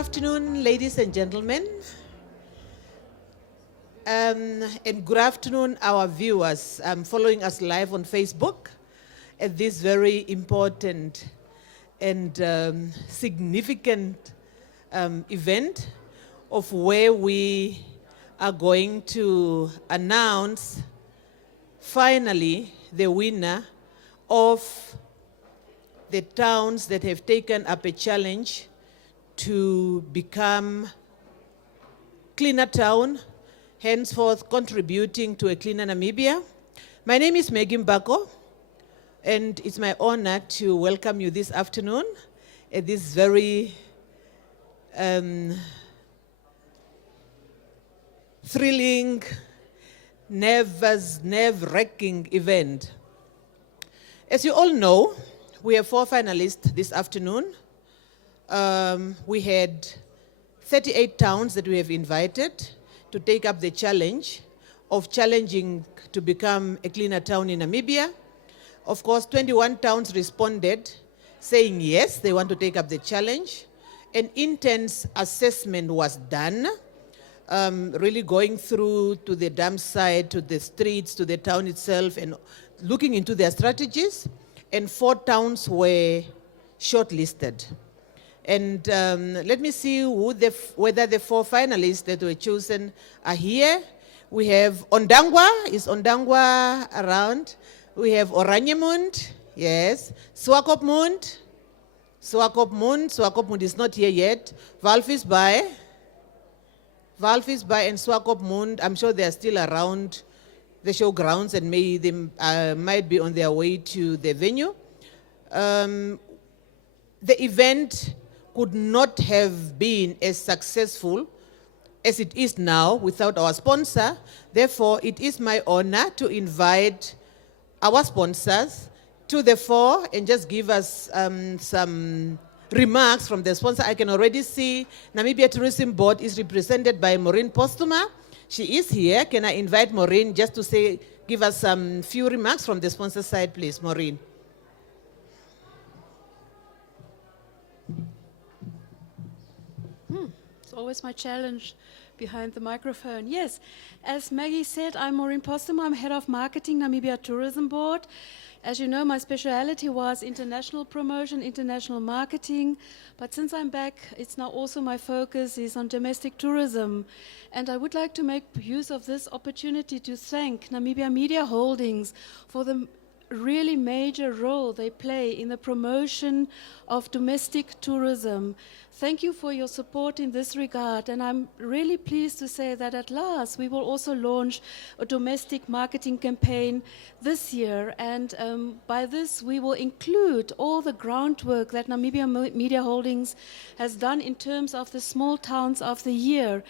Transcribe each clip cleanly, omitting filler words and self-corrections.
afternoon, ladies and gentlemen. And good afternoon, our viewers following us live on Facebook at this very important and significant event of where we are going to announce finally the winner of the towns that have taken up a challenge to become cleaner town, henceforth contributing to a cleaner Namibia. My name is Maggie Mbako, and it's my honor to welcome you this afternoon at this very thrilling, nerve-wracking event. As you all know, we have 4 finalists this afternoon. We had 38 towns that we have invited to take up the challenge of challenging to become a cleaner town in Namibia. Of course, 21 towns responded saying yes, they want to take up the challenge. An intense assessment was done, really going through to the dam site, to the streets, to the town itself, and looking into their strategies. And 4 towns were shortlisted. And let me see whether the 4 finalists that were chosen are here. We have Ondangwa. Is Ondangwa around? We have Oranyemund. Yes. Swakopmund. Swakopmund is not here yet. Valvisbaai and Swakopmund, I'm sure they are still around the showgrounds and they might be on their way to the venue. The event could not have been as successful as it is now without our sponsor. Therefore, it is my honor to invite our sponsors to the fore and just give us some remarks from the sponsor. I can already see Namibia Tourism Board is represented by Maureen Postuma. She is here. Can I invite Maureen just to give us some few remarks from the sponsor side, please, Maureen? It's always my challenge behind the microphone. Yes, as Maggie said, I'm Maureen Postuma. I'm head of marketing, Namibia Tourism Board. As you know, my specialty was international promotion, international marketing. But since I'm back, it's now also my focus is on domestic tourism. And I would like to make use of this opportunity to thank Namibia Media Holdings for the really major role they play in the promotion of domestic tourism. Thank you for your support in this regard, and I'm really pleased to say that at last we will also launch a domestic marketing campaign this year, and by this we will include all the groundwork that Namibia Media Holdings has done in terms of the small towns of the year.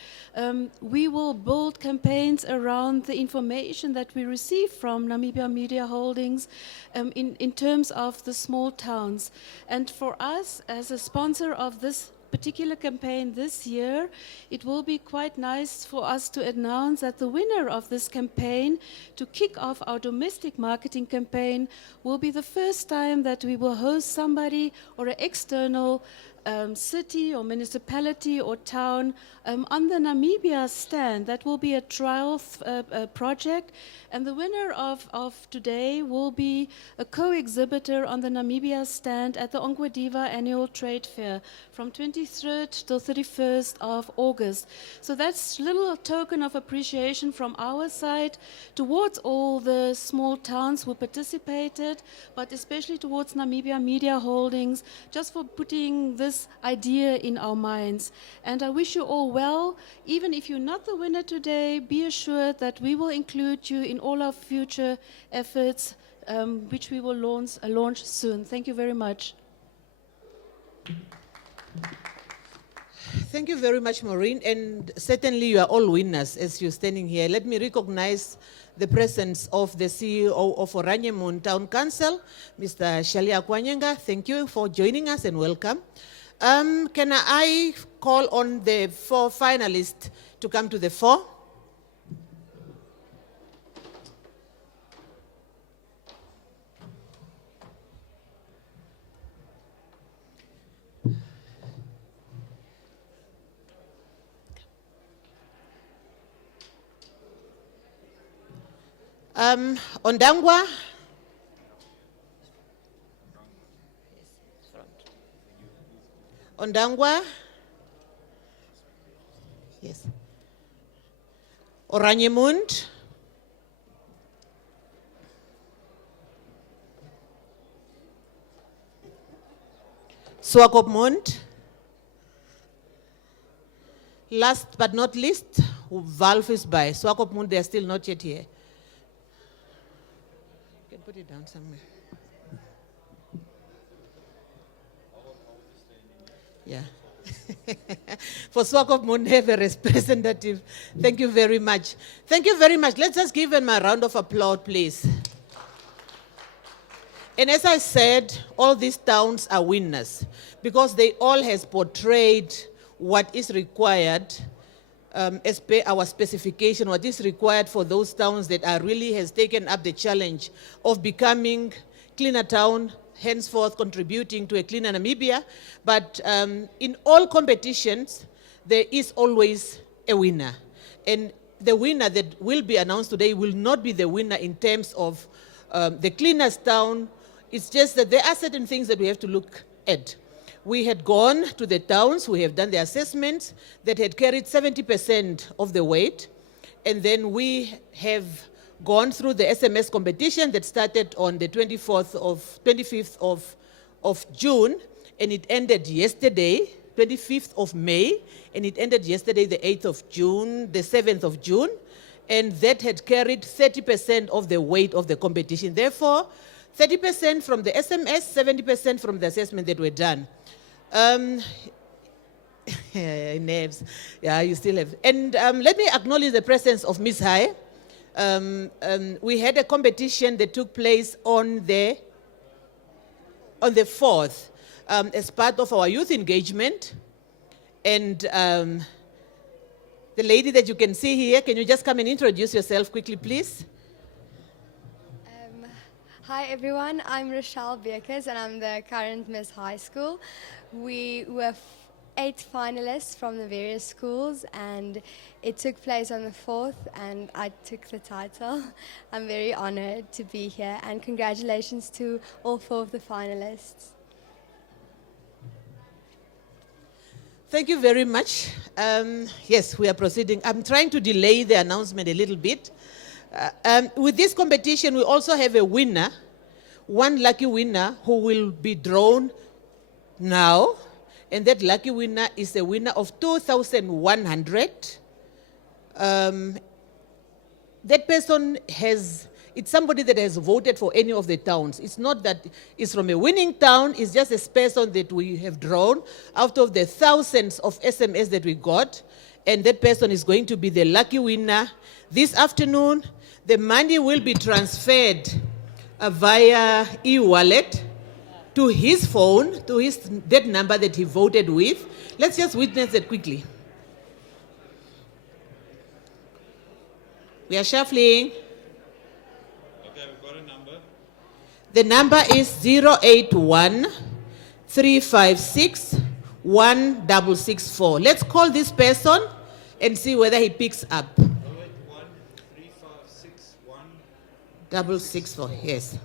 We will build campaigns around the information that we receive from Namibia Media Holdings in terms of the small towns. And for us, as a sponsor of this particular campaign this year, it will be quite nice for us to announce that the winner of this campaign to kick off our domestic marketing campaign will be the first time that we will host somebody or an external city or municipality or town on the Namibia stand. That will be a trial project, and the winner of today will be a co-exhibitor on the Namibia stand at the Ongwediva Annual Trade Fair from 23rd to 31st of August. So that's a little token of appreciation from our side towards all the small towns who participated, but especially towards Namibia Media Holdings, just for putting this idea in our minds. And I wish you all well. Even if you're not the winner today, be assured that we will include you in all our future efforts, which we will launch soon. Thank you very much. Thank you very much, Maureen, and certainly you are all winners as you're standing here. Let me recognize the presence of the CEO of Oranyemund Town Council, Mr. Shalia Kwanyenga. Thank you for joining us and welcome. Can I call on the 4 finalists to come to the fore? Ondangwa. Ondangwa. Yes. Oranyemund. Swakopmund. Last but not least, Valve is by. Swakopmund, they are still not yet here. You can put it down somewhere. Yeah. For Swakopmund, have a representative. Thank you very much. Thank you very much. Let's just give them a round of applause, please. And as I said, all these towns are winners because they all has portrayed what is required as per our specification, what is required for those towns that are really has taken up the challenge of becoming cleaner town, henceforth contributing to a cleaner Namibia. But in all competitions, there is always a winner. And the winner that will be announced today will not be the winner in terms of the cleanest town. It's just that there are certain things that we have to look at. We had gone to the towns, we have done the assessments that had carried 70% of the weight. And then we have gone through the SMS competition that started on the 25th of June, and it ended yesterday, 25th of May, and it ended yesterday, the 8th of June, the 7th of June, and that had carried 30% of the weight of the competition. Therefore, 30% from the SMS, 70% from the assessment that were done. Nerves. Yeah, you still have. And let me acknowledge the presence of Ms. Hai. We had a competition that took place on the 4th as part of our youth engagement. And the lady that you can see here, can you just come and introduce yourself quickly, please? Hi everyone, I'm Rochelle Bekers and I'm the current Miss High School. We were 8 finalists from the various schools and it took place on the 4th and I took the title. I'm very honored to be here and congratulations to all 4 of the finalists. Thank you very much. Yes, we are proceeding. I'm trying to delay the announcement a little bit. With this competition, we also have a winner, one lucky winner who will be drawn now. And that lucky winner is a winner of 2,100. That person it's somebody that has voted for any of the towns. It's not that it's from a winning town, it's just a person that we have drawn out of the thousands of SMS that we got. And that person is going to be the lucky winner this afternoon. The money will be transferred via e-wallet to his phone, to that number that he voted with. Let's just witness that quickly. We are shuffling. Okay, we've got a number. The number is 081 356 1664. Let's call this person and see whether he picks up. 081 356 664, yes.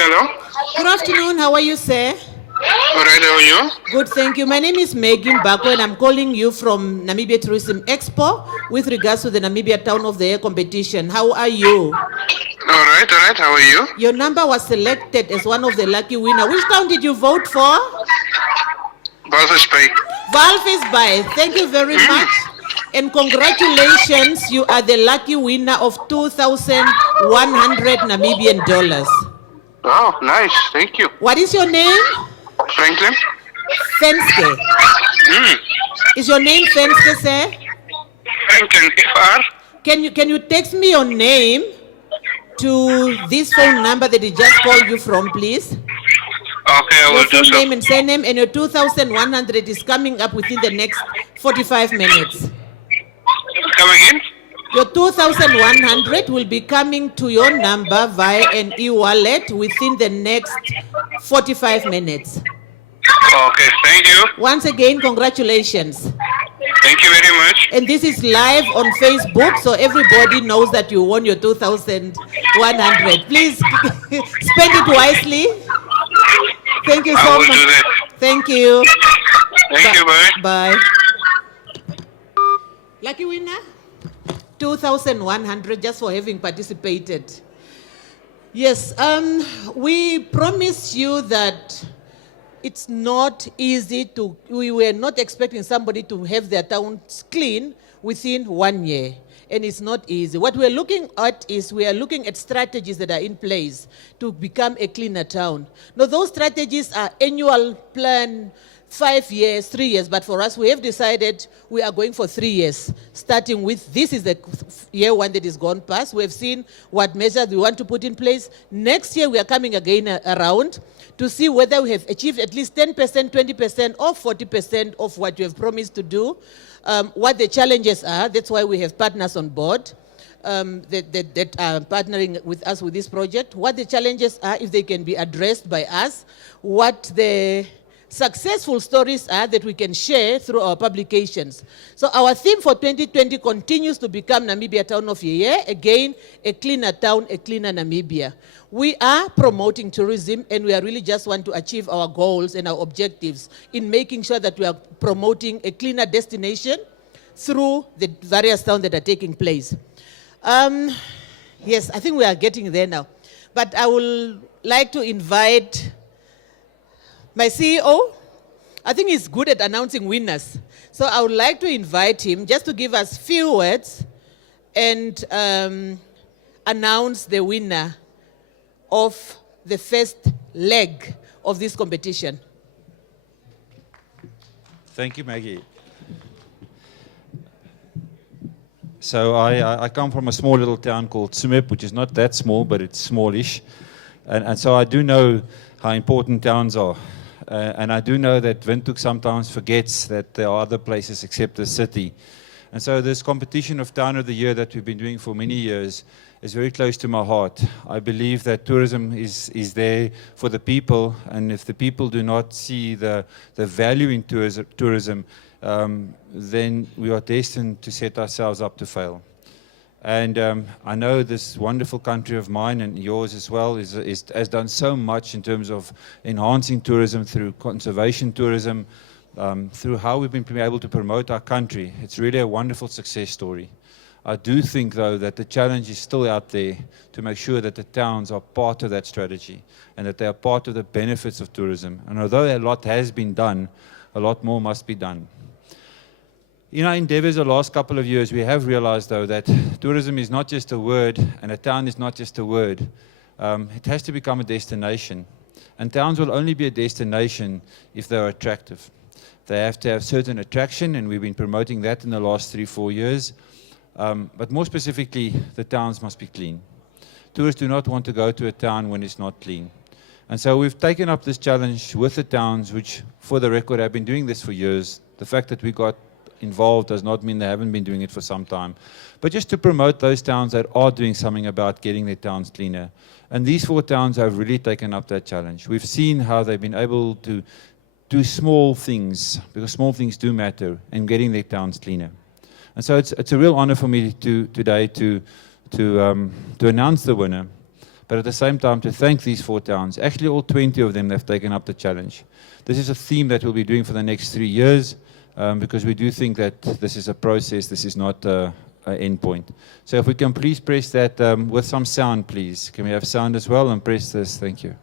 Hello. Good afternoon, how are you, sir? All right, how are you? Good, thank you. My name is Maggie Mbako and I'm calling you from Namibia Tourism Expo with regards to the Namibia Town of the Year competition. How are you? All right, how are you? Your number was selected as one of the lucky winners. Which town did you vote for? Balfour's Bay. Valve by. Thank you very much. And congratulations, you are the lucky winner of 2,100 Namibian dollars. Oh, nice, thank you. What is your name? Franklin? Fenske. Is your name Fenske, sir? Franklin, FR? Can you text me your name to this phone number that he just called you from, please? Okay, I will Your do full so. name and surname, and your 2,100 is coming up within the next 45 minutes. Come again? Your 2,100 will be coming to your number via an e-wallet within the next 45 minutes. Okay, thank you. Once again, congratulations. Thank you very much. And this is live on Facebook, so everybody knows that you won your 2,100. Please spend it wisely. Thank you I so will much. do that. Thank you. Thank you, bye. Bye. Lucky winner, 2,100 just for having participated. Yes, we promised you that it's not easy to, we were not expecting somebody to have their towns clean within 1 year. And it's not easy. What we're looking at is we are looking at strategies that are in place to become a cleaner town. Now, those strategies are annual plan, 5 years, 3 years, but for us, we have decided we are going for 3 years, starting with, this is the year one that is gone past. We have seen what measures we want to put in place. Next year, we are coming again around to see whether we have achieved at least 10%, 20%, or 40% of what we have promised to do, what the challenges are. That's why we have partners on board that are partnering with us with this project, what the challenges are, if they can be addressed by us, what the successful stories are that we can share through our publications. So our theme for 2020 continues to become Namibia Town of the Year. Again, a cleaner town, a cleaner Namibia. We are promoting tourism, and we are really just want to achieve our goals and our objectives in making sure that we are promoting a cleaner destination through the various towns that are taking place. Yes, I think we are getting there now. But I would like to invite my CEO. I think he's good at announcing winners. So I would like to invite him just to give us few words and announce the winner of the first leg of this competition. Thank you, Maggie. So I come from a small little town called Tsumeb, which is not that small, but it's smallish. And so I do know how important towns are. And I do know that Windhoek sometimes forgets that there are other places except the city. And so this competition of Town of the Year that we've been doing for many years is very close to my heart. I believe that tourism is there for the people, and if the people do not see the value in tourism, then we are destined to set ourselves up to fail. And I know this wonderful country of mine and yours as well has done so much in terms of enhancing tourism through conservation tourism, through how we've been able to promote our country. It's really a wonderful success story. I do think, though, that the challenge is still out there to make sure that the towns are part of that strategy and that they are part of the benefits of tourism. And although a lot has been done, a lot more must be done. In our endeavors the last couple of years, we have realized, though, that tourism is not just a word, and a town is not just a word. It has to become a destination. And towns will only be a destination if they are attractive. They have to have certain attraction, and we've been promoting that in the last 3-4 years. But more specifically, the towns must be clean. Tourists do not want to go to a town when it's not clean. And so we've taken up this challenge with the towns, which, for the record, have been doing this for years. The fact that we got involved does not mean they haven't been doing it for some time. But just to promote those towns that are doing something about getting their towns cleaner. And these 4 towns have really taken up that challenge. We've seen how they've been able to do small things, because small things do matter, in getting their towns cleaner. And so it's a real honor for me today to announce the winner, but at the same time to thank these 4 towns. Actually, all 20 of them have taken up the challenge. This is a theme that we'll be doing for the next 3 years, because we do think that this is a process, this is not an end point. So if we can please press that with some sound, please. Can we have sound as well, and press this? Thank you.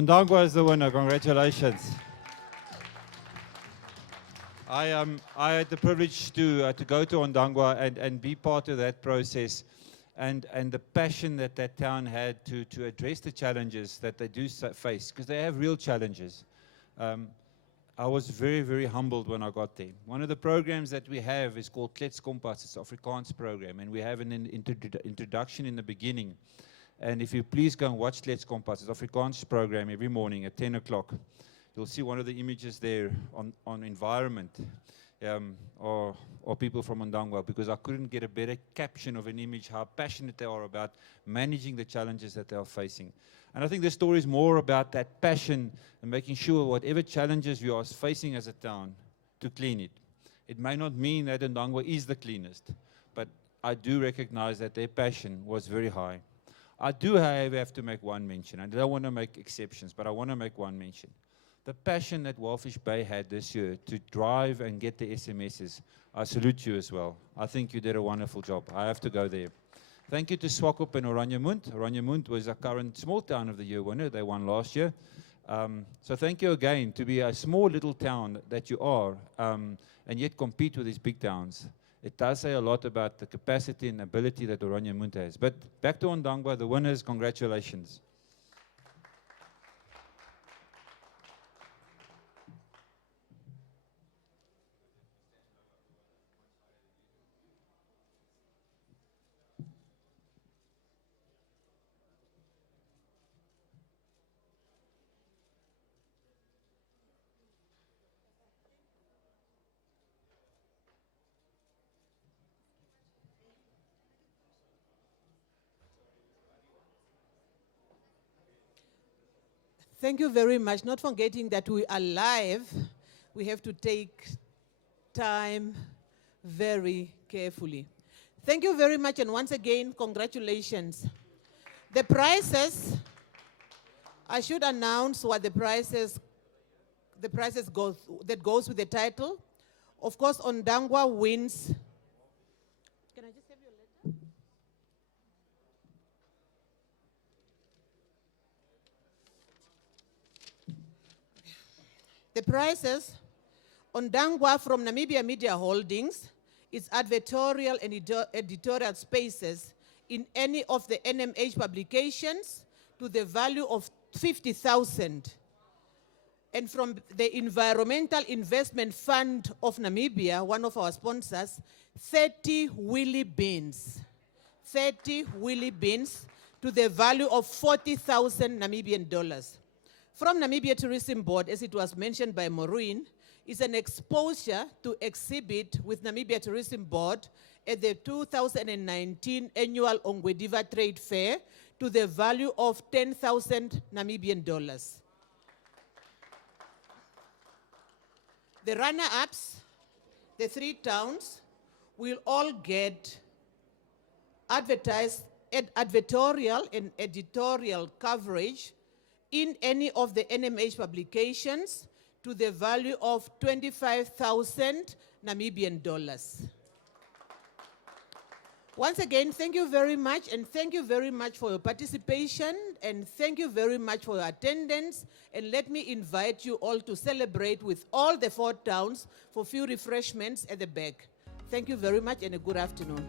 Ondangwa is the winner. Congratulations. I had the privilege to go to Ondangwa and be part of that process, and the passion that that town had to address the challenges that they do face, because they have real challenges. I was very, very humbled when I got there. One of the programs that we have is called Klets Kompas. It's an Afrikaans program, and we have an introduction in the beginning. And if you please go and watch Klets Kompas, it's an Afrikaans program every morning at 10 o'clock. You'll see one of the images there on environment or people from Ondangwa, because I couldn't get a better caption of an image, how passionate they are about managing the challenges that they are facing. And I think the story is more about that passion and making sure whatever challenges you are facing as a town, to clean it. It may not mean that Ondangwa is the cleanest, but I do recognize that their passion was very high. I do, however, have to make one mention. I don't want to make exceptions, but I want to make one mention. The passion that Walfish Bay had this year to drive and get the SMSs, I salute you as well. I think you did a wonderful job. I have to go there. Thank you to Swakop and Oranjemund. Oranjemund was a current Small Town of the Year winner. They won last year. So thank you again to be a small little town that you are, and yet compete with these big towns. It does say a lot about the capacity and ability that Oranjemund has. But back to Ondangwa, the winners, congratulations. Thank you very much. Not forgetting that we are live, we have to take time very carefully. Thank you very much, and once again, congratulations. The prizes, I should announce what the prizes goes with the title. Of course, Ondangwa wins. Can I just have your letter? The prizes, Ondangwa from Namibia Media Holdings, its advertorial and editorial spaces in any of the NMH publications to the value of 50,000. And from the Environmental Investment Fund of Namibia, one of our sponsors, 30 wheelie bins. 30 wheelie bins to the value of 40,000 Namibian dollars. From Namibia Tourism Board, as it was mentioned by Maureen, is an exposure to exhibit with Namibia Tourism Board at the 2019 annual Ongwediva Trade Fair to the value of 10,000 Namibian dollars. The runner-ups, the 3 towns, will all get advertorial and editorial coverage in any of the NMH publications to the value of 25,000 Namibian dollars. Once again, thank you very much, and thank you very much for your participation, and thank you very much for your attendance, and let me invite you all to celebrate with all the 4 towns for few refreshments at the back. Thank you very much, and a good afternoon.